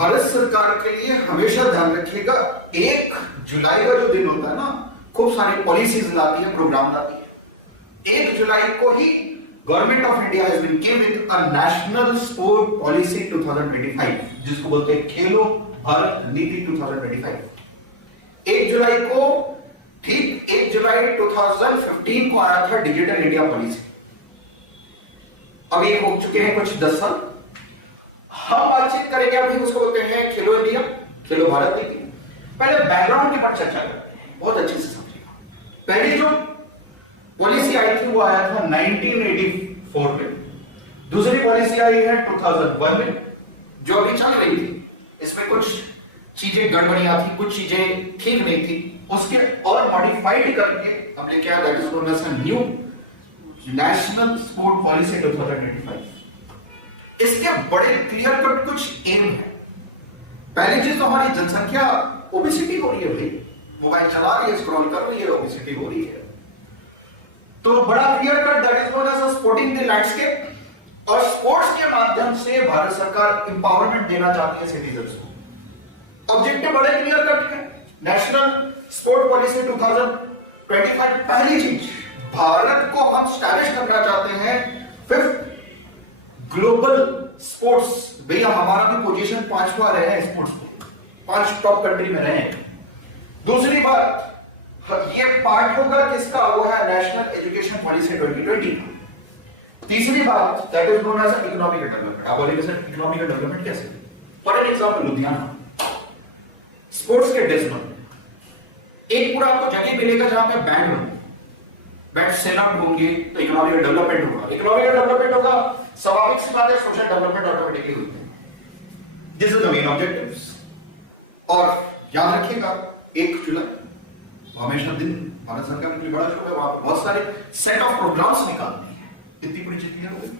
भारत सरकार के लिए हमेशा ध्यान रखिएगा, 1 जुलाई का जो दिन होता है ना, खूब सारी पॉलिसीज लाती है, प्रोग्राम लाती है। 1 जुलाई को ही government of India has been given with a national sport policy 2025, जिसको बोलते हैं खेलो भारत नीति 2025। 1 जुलाई को, ठीक 1 जुलाई 2015 को आया था डिजिटल इंडिया पॉलिसी। अभी हो चुके हैं कुछ 10 साल। हम बातचीत करेंगे अभी, उसको बोलते हैं खेलो इंडिया, खेलो भारत नीति। पहले बैकग्राउंड के पर चर्चा करते हैं, बहुत अच्छे से समझिएगा। पहली जो पॉलिसी आई थी वो आया था 1984 में। दूसरी पॉलिसी आई है 2001 में, जो अभी चल रही थी। इसमें कुछ चीजें गड़बड़ियां थी, कुछ चीजें ठीक नहीं थी, उसके और मॉडिफाइड करके हम लेके आया, that is known as a new national sport policy 2025। इसके बड़े क्लियर कट कुछ एम है। पहली चीज तो हमारी जनसंख्या ओबेसिटी हो रही है भाई, मोबाइल चला रही है, स्क्रॉल कर रही है, ओबेसिटी हो रही है। तो बड़ा clear cut, that is known as sporting the landscape. और स्पोर्ट्स के माध्यम से भारत सरकार एम्पावरमेंट देना चाहती है सिटीजन्स को। ऑब्जेक्टिव बड़े क्लियर कट है। नेशनल स्पोर्ट पॉलिसी 2025, पहली चीज, भारत को हम स्टैब्लिश करना चाहते हैं 5th ग्लोबल स्पोर्ट्स। भैया हमारा भी पोजीशन 5वां रहे हैं स्पोर्ट्स में, 5 टॉप कंट्री में रहे हैं। दूसरी बात, ये पार्ट होगा किसका, वो है नेशनल एजुकेशन पॉलिसी 2020। तीसरी बात, that is known as economic development. आप बोलेंगे सर इकोनॉमिक डेवलपमेंट कैसे? For an example, Ludhiana sports के डेज में एक पूरा आपको जगह मिलेगा जहां पे बैंड होंगे, बैंड सेटअप होंगे, तो इकोनॉमिक डेवलपमेंट होगा। इकोनॉमिक डेवलपमेंट होगा, स्वाभाविक सी बात है, सोशल डेवलपमेंट ऑटोमेटिकली होती है। This is the main objectives. और याद रखिएगा 1 जुलाई हमेशा दिन भारत सरकार के लिए बड़ा शुभ है, वहां पर बहुत सारे सेट ऑफ प्रोग्राम्स निकालते हैं। इतनी बड़ी चीज क्लियर हो गई।